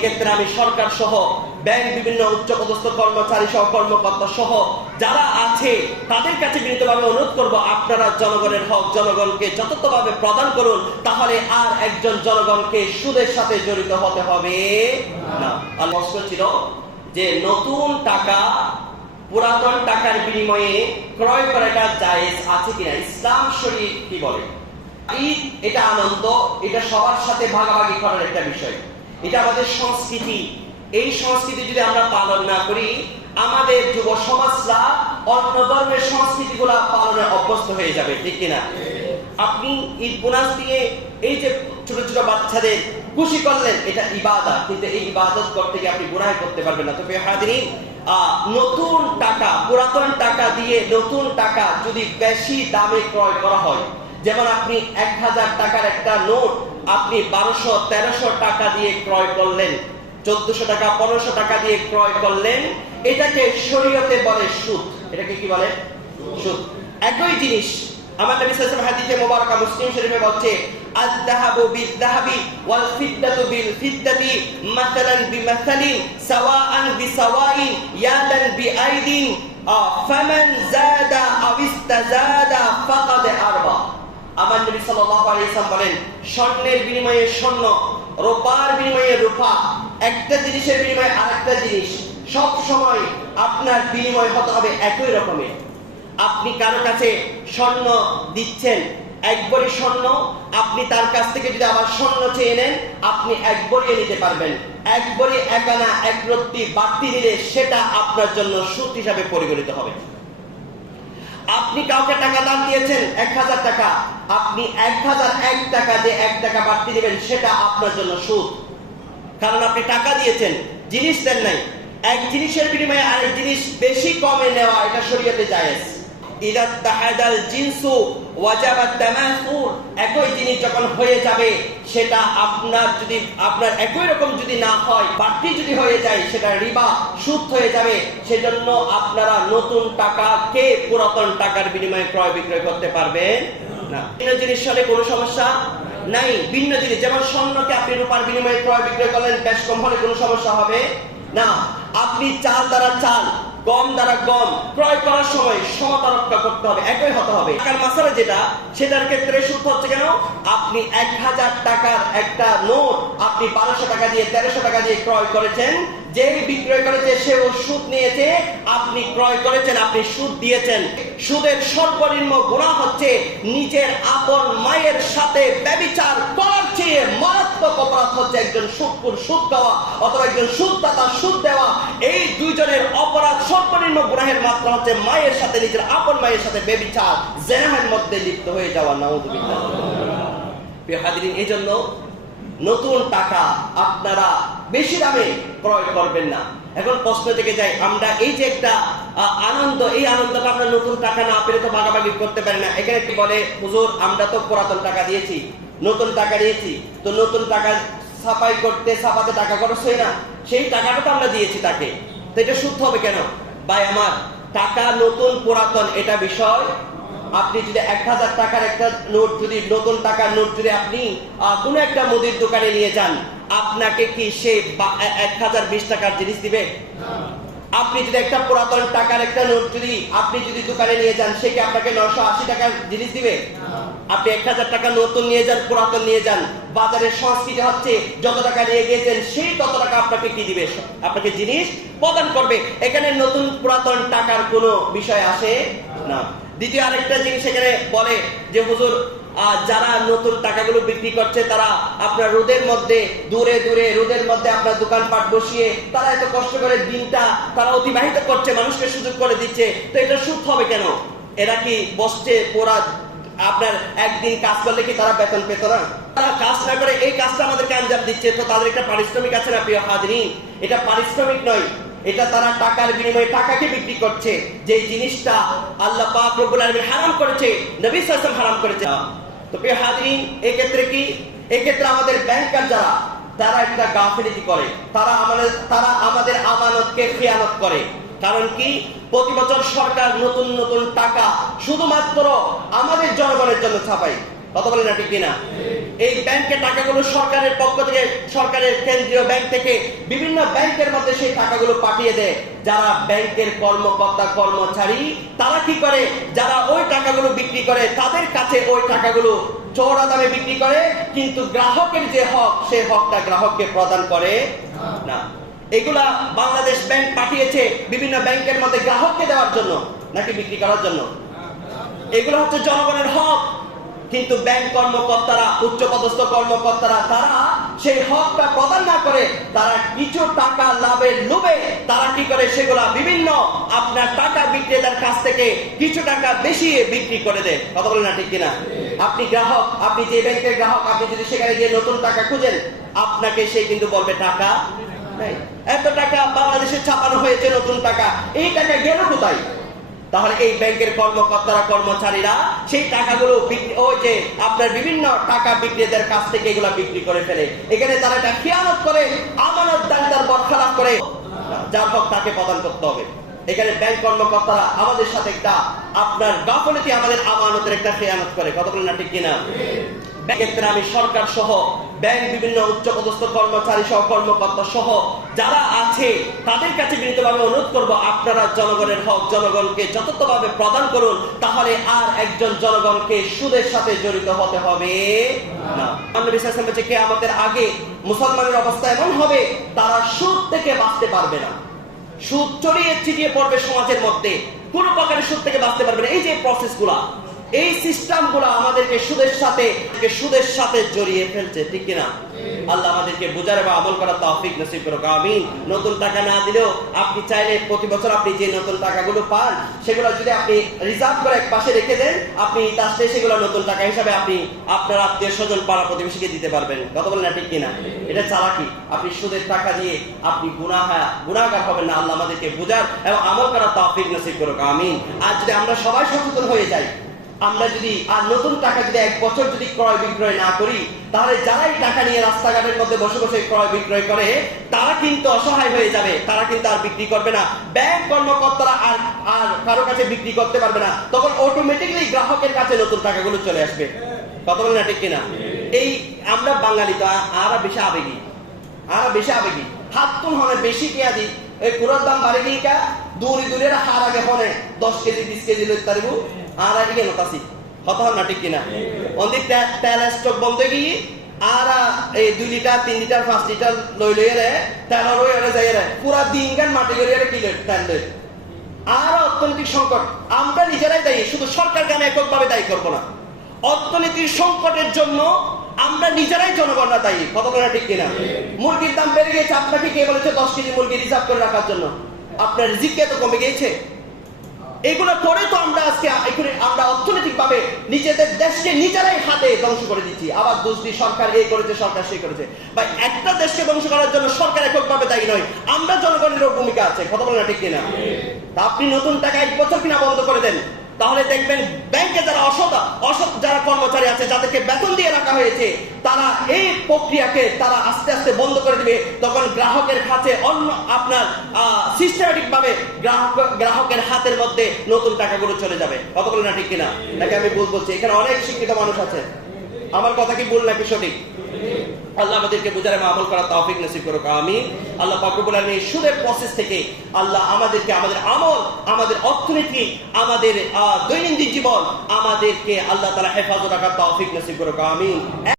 ক্ষেত্রে আমি সরকার সহ ব্যাংক বিভিন্ন উচ্চপদস্থ কর্মচারী সহ কর্মকর্তা সহ যারা আছে তাদের কাছে বিনীতভাবে অনুরোধ করব, আপনারা জনগণের হক জনগণকে যথাযথভাবে প্রদান করুন, তাহলে আর একজন জনগণকে সুদের সাথে জড়িত হতে হবে না। আর প্রশ্ন ছিল যে নতুন টাকা পুরাতন টাকার বিনিময়ে ক্রয় করাটা জায়েজ আছে কিনা, ইসলাম শরীয়ত কি বলে? ঈদ এটা আনন্দ, এটা সবার সাথে ভাগাভাগি করার একটা বিষয়, এটা আমাদের সংস্কৃতি। এই সংস্কৃতি যদি আমরা পালন না করি, আমাদের যুব সমাজরা অন্য ধর্মের সংস্কৃতিগুলো পালনে অভ্যস্ত হয়ে যাবে, ঠিক কিনা? আপনি ঈদ বোনাস দিয়ে এই যে ছোট ছোট বাচ্চাদের খুশি করলেন, এটা ইবাদত, কিন্তু এই ইবাদত করতে গিয়ে আপনি গুনাহ করতে পারবেন না। তবে হাজিরিন, নতুন টাকা পুরাতন টাকা দিয়ে নতুন টাকা যদি বেশি দামে ক্রয় করা হয়, যেমন আপনি 1000 টাকার একটা নোট আপনি 1200-1300 টাকা দিয়ে ক্রয় করলেন, 1400 টাকা 1500 টাকা দিয়ে ক্রয় করলেন, এটাকে শরীয়তে বলে সুদ। এটাকে কি বলে? সুদ। একই জিনিস আমার নবী সাল্লাল্লাহু আলাইহি ওয়াসাল্লাম হাদিসে মুবারাকা মুসলিম শরীফে বলছে, আয-যাহাবু বিয-যাহাবি ওয়াল ফিদ্দাতু বিল-ফিদ্দাতি মাসালান বিমাসালিন সাওয়াআন বিসাওয়াইন ইয়াদান বিআইদিন ফামান যাদা আও ইস্তাযাদা ফাকাদ আরবা। আমার নবী সাল্লাল্লাহু আলাইহি ওয়াসাল্লাম বলেন, স্বর্ণের বিনিময়ে স্বর্ণ, রূপার বিনিময়ে রূপা, একটা জিনিসের বিনিময়ে আরেকটা জিনিস, সব সময় আপনার বিনিময় হতে হবে একই রকমের। আপনি কারো কাছে স্বর্ণ দিচ্ছেন, একবারই স্বর্ণ, আপনি তার কাছ থেকে যদি আবার স্বর্ণ চেয়ে নেন, আপনি একবারই নিতে পারবেন। একবারই একানা এক রত্তি বাড়তি নিলে সেটা আপনার জন্য সুদ হিসাবে পরিগণিত হবে। আপনি কাউকে টাকা দান দিয়েছেন 1000 টাকা, আপনি 1001 টাকা যে 1 টাকা বাড়তি দিবেন, সেটা আপনার জন্য সুদ, কারণ আপনি টাকা দিয়েছেন, জিনিস দেন নাই। এক জিনিসের বিনিময়ে আরেক জিনিস বেশি কমে নেওয়া, এটা শরীয়তে জায়েজ। ইযা তাহাদাল জিনসু ওয়াজাবা তামাসুল, একই জিনিস যখন হয়ে যাবে, সেটা আপনার একই রকম যদি না হয়, বাড়তি যদি হয়ে যায়, সেটা রিবা, সুদ হয়ে যাবে। সেজন্য আপনারা নতুন টাকাকে পুরাতন টাকার বিনিময়ে ক্রয় বিক্রয় করতে পারবেন না। ভিন্ন জিনিস হলে কোনো সমস্যা নাই। ভিন্ন জিনিস যেমন স্বর্ণকে আপনি রূপার বিনিময়ে ক্রয় বিক্রয় করলেন, বেশ কম হলে কোনো সমস্যা হবে না। আপনি চাল দ্বারা চাল, গম দ্বারা গম ক্রয় করার সময় সমতা রক্ষা করতে হবে, একই হতে হবে। টাকার মাসালা যেটা, সেটার ক্ষেত্রে সুদ হচ্ছে কেন? আপনি 1000 টাকার একটা নোট আপনি 1200 টাকা দিয়ে 1300 টাকা দিয়ে ক্রয় করেছেন, যে বিক্রয় করেছে সেও সুদ নিয়েছে, আপনি ক্রয় করেছেন, আপনি সুদ দিয়েছেন। সুদের সর্বনিম্ন গুনাহ হচ্ছে নিজের আপন মায়ের সাথে ব্যভিচার করার চেয়ে মারাত্মক অপরাধ হচ্ছে একজন সুদখোর সুদ দেওয়া অথবা একজন সুদদাতা সুদ দেওয়া। এই দুইজনের অপরাধ সর্বনিম্ন গুনাহের মাত্রা হচ্ছে মায়ের সাথে, নিজের আপন মায়ের সাথে ব্যভিচার, জিনাহের মধ্যে লিপ্ত হয়ে যাওয়া। নাউযুবিল্লাহ। প্রিয় হাজিরিন, এই জন্য নতুন টাকা আপনারা বেশি দামে ক্রয় করবেন না। এখন প্রশ্ন থেকে যাই, আমরা এই যে একটা আনন্দ, এই আনন্দটা আমরা নতুন টাকা না পেলে তো ভাগাভাগি করতে পারি না। এখানে কি বলে, হুজুর আমরা তো পুরাতন টাকা দিয়েছি, নতুন টাকা দিয়েছি, তো নতুন টাকা ছাপাতে টাকা খরচ হয় না, সেই টাকাটা তো আমরা দিয়েছি তাকে, তো এটা সুদ হবে কেন? ভাই আমার, টাকা নতুন পুরাতন এটা বিষয়। আপনি যদি 1000 টাকার একটা নোট, যদি নতুন টাকার নোট যদি আপনি কোন একটা মুদির দোকানে নিয়ে যান, আপনাকে কি সে 1020 টাকার জিনিস দিবে? আপনি যদি একটা পুরাতন টাকার একটা নোট যদি আপনি দোকানে নিয়ে যান, সে কি আপনাকে 980 টাকার জিনিস দিবে? আপনি 1000 টাকা নতুন নিয়ে যান, পুরাতন নিয়ে যান, বাজারের সংস্কৃতি হচ্ছে যত টাকা নিয়ে গিয়েছেন সেই তত টাকা আপনাকে কি দিবে? আপনাকে জিনিস প্রদান করবে। এখানে নতুন পুরাতন টাকার কোনো বিষয় আসে না। দ্বিতীয় আরেকটা জিনিস এখানে বলে যে, হুজুর যারা নতুন টাকাগুলো বিক্রি করছে, তারা আপনার রোদের মধ্যে দূরে রোদের মধ্যে আপনার দোকানপাট বসিয়ে তারা এত কষ্ট করে দিনটা তারা অতিবাহিত করছে, মানুষকে সুযোগ করে দিচ্ছে, তো এটা সুদ হবে কেন? এরা কি বসছে পুরা আপনার একদিন কাজ করলে কি তারা বেতন পেত না? তারা কাজ না করে এই কাজটা আমাদেরকে আঞ্জাম দিচ্ছে, তো তাদের একটা পারিশ্রমিক আছে না? প্রিয় হাজিরিন, এটা পারিশ্রমিক নয়, এটা তারা টাকার বিনিময়ে টাকাকে বিক্রি করছে, যে জিনিসটা আল্লাহ পাক রব্বুল আলামিন হারাম করেছে, নবী সাল্লাল্লাহু আলাইহি ওয়াসাল্লাম হারাম করেছে। তো প্রিয় হাজিরিন, এই ক্ষেত্রে কি, এই ক্ষেত্রে আমাদের ব্যাংকার যারা, তারা একটা গাফিলতি করে, তারা আমাদের আমানতকে খিয়ানত করে। কারণ কি, প্রতি বছর সরকার নতুন টাকা শুধুমাত্র আমাদের জনগণের জন্য ছাপায়, কথা বলে না, ঠিক কিনা? এই ব্যাংকের টাকাগুলো সরকারের পক্ষ থেকে, সরকারের কেন্দ্রীয় ব্যাংক থেকে বিভিন্ন ব্যাংকের মধ্যে সেই টাকাগুলো পাঠিয়ে দেয়। যারা ব্যাংকের কর্মকর্তা কর্মচারী তারা কি করে, যারা ওই টাকাগুলো বিক্রি করে তাদের কাছে ওই টাকাগুলো চওড়া দামে বিক্রি করে, কিন্তু গ্রাহকের যে হক সেই হকটা গ্রাহককে প্রদান করে না। এগুলা বাংলাদেশ ব্যাংক পাঠিয়েছে বিভিন্ন ব্যাংকের মধ্যে গ্রাহককে দেওয়ার জন্য নাকি বিক্রি করার জন্য? এগুলো হচ্ছে জনগণের হক, কিন্তু ব্যাংক কর্মকর্তারা, উচ্চপদস্থ কর্মকর্তারা তারা সেই হকটা প্রদান না করে তারা কিছু টাকা লাভের লোভে তারা কি করে, সেগুলা বিভিন্ন আপনার টাকা বিক্রেতার কাছ থেকে কিছু টাকা বেশি বিক্রি করে দেয়। কথা বলেন না ঠিক কিনা? আপনি গ্রাহক, আপনি যে ব্যাংকের গ্রাহক, আপনি যদি সেখানে গিয়ে নতুন টাকা খুঁজেন আপনাকে সে কিন্তু বলবে টাকা নেই, এত টাকা বাংলাদেশে ছাপানো হয়েছে নতুন টাকা, এই টাকা গেল কোথায়? তাহলে এই ব্যাংকের কর্মকর্তারা কর্মচারীরা সেই টাকাগুলো ওই যে আপনার বিভিন্ন টাকা বিক্রেতার কাছ থেকে এগুলা বিক্রি করে ফেলে। এখানে তারা একটা খেয়ানত করে, আমানতদারিতার বরখেলাপ করে, যার হক তাকে প্রদান করতে হবে। এখানে ব্যাংক কর্মকর্তারা আমাদের সাথে একটা আপনার গাফলতি, আমাদের আমানতের একটা খেয়ানত করে। কথা বলেন না ঠিক কিনা? ক্ষেত্রে আমি সরকার সহ ব্যাংক বিভিন্ন উচ্চপদস্থ কর্মচারী সহ কর্মকর্তা সহ যারা আছে তাদের কাছে বিনীতভাবে অনুরোধ করব, আপনারা জনগণের হক জনগণকে যথাযথভাবে প্রদান করুন, তাহলে আর একজন জনগণকে সুদের সাথে জড়িত হতে হবে না। নবী সাল্লাল্লাহু আলাইহি ওয়াসাল্লাম বলেছেন কিয়ামতের আগে মুসলমানের অবস্থা এমন হবে তারা সুদ থেকে বাঁচতে পারবে না, সুদ ছড়িয়ে ছিটিয়ে পড়বে সমাজের মধ্যে, কোনো প্রকারের সুদ থেকে বাঁচতে পারবে না। এই যে প্রসেসগুলা, এই সিস্টেমগুলো আমাদেরকে সুদের সাথে জড়িয়ে ফেলছে, ঠিক কিনা? আল্লাহ আমাদেরকে বোঝার এবং আমল করার তৌফিক নসিব করুক, আমিন। নতুন টাকা না দিলেও আপনি চাইলে প্রতি বছর আপনি যে নতুন টাকাগুলো পান সেগুলো যদি আপনি রিজার্ভ করে এক পাশে রেখে দেন, আপনি তাহলে সেগুলো নতুন টাকা হিসাবে আপনি আপনার আত্মীয় স্বজন পাড়া প্রতিবেশীকে দিতে পারবেন। কথা বলেন না ঠিক কিনা? এটা চালাকি। আপনি সুদের টাকা দিয়ে আপনি গুনাহগার হবেন না। আল্লাহ আমাদেরকে বোঝার এবং আমল করার তৌফিক নসিব করুক, আমিন। আর যদি আমরা সবাই সচেতন হয়ে যাই, আমরা যদি আর নতুন টাকা যদি এক বছর যদি ক্রয় বিক্রয় না করি, তাহলে যারাই টাকা নিয়ে রাস্তাঘাটের মধ্যে বসে বসে ক্রয় বিক্রয় করে তারা কিন্তু অসহায় হয়ে যাবে, তারা কিন্তু আর বিক্রি করবে না। ব্যাংক কর্মকর্তারা আর কারো কাছে বিক্রি করতে পারবে না, তখন অটোমেটিক্যালি গ্রাহকের কাছে নতুন টাকাগুলো চলে আসবে। কথা বলেন না ঠিক কিনা? এই আমরা বাঙালি তো আর বেশি আবেগী, হাত তুন হনে বেশি পেঁয়া দিই, এই পুরোর দাম বাড়ে গিয়ে কা দূরে হার আগে হনে 10 কেজি 20 কেজি লইতে পারবো, আর আগে কেন তাসি কথা হন না ঠিক কিনা? অনেক তেল স্টক বন্ধ গিয়ে আর এই 2 লিটার 3 লিটার 5 লিটার লই রে তেল রয়ে যাই রে পুরা দিন গান মাটি গড়িয়ে কিলো তেল লই। আর অর্থনৈতিক সংকট আমরা নিজেরাই দায়ী, শুধু সরকারকে আমি এককভাবে দায়ী করবো না। অর্থনীতির সংকটের জন্য আমরা নিজেরাই জনগণরা দায়ী। কথা বলা ঠিক কিনা? মুরগির দাম বেড়ে গেছে, আপনাকে কে বলেছে 10 কেজি মুরগি রিজার্ভ করে রাখার জন্য? আপনার রিজিক তো কমে গিয়েছে। এগুলো করে তো আমরা আজকে আমরা অর্থনৈতিক ভাবে নিজেদের দেশকে নিজেরাই হাতে ধ্বংস করে দিচ্ছি। আবার দোষ দিই সরকার এই করেছে, সরকার সেই করেছে। ভাই, একটা দেশকে ধ্বংস করার জন্য সরকার এককভাবে দায়ী নয়, আমরা জনগণেরও ভূমিকা আছে। কথা বলেন না ঠিক কিনা? তা আপনি নতুন টাকা 1 বছর কিনা বন্ধ করে দেন, তাহলে দেখবেন ব্যাংকে যারা অসৎ যারা কর্মচারী আছে, যাদেরকে বেতন দিয়ে রাখা হয়েছে, তারা এই প্রক্রিয়াকে তারা আস্তে আস্তে বন্ধ করে দিবে। তখন গ্রাহকের কাছে অন্য আপনার সিস্টেমেটিক ভাবে গ্রাহকের হাতের মধ্যে নতুন টাকাগুলো চলে যাবে। কথা বলেন না ঠিক কিনা? নাকি আমি ভুল বলছি? এখানে অনেক শিক্ষিত মানুষ আছে, আমার কথা কি ভুল নাকি সঠিক? আল্লাহ আমাদেরকে বুঝার এবং আমল করার তৌফিক নসিব করুক, আমিন। আল্লাহ পাক রব্বুল আলামিন সুদের প্রসেস থেকে আল্লাহ আমাদেরকে, আমাদের আমল, আমাদের অর্থনীতি, আমাদের দৈনন্দিন জীবন, আমাদেরকে আল্লাহ তাআলা হেফাজত রাখার তৌফিক নসিব করুক, আমিন।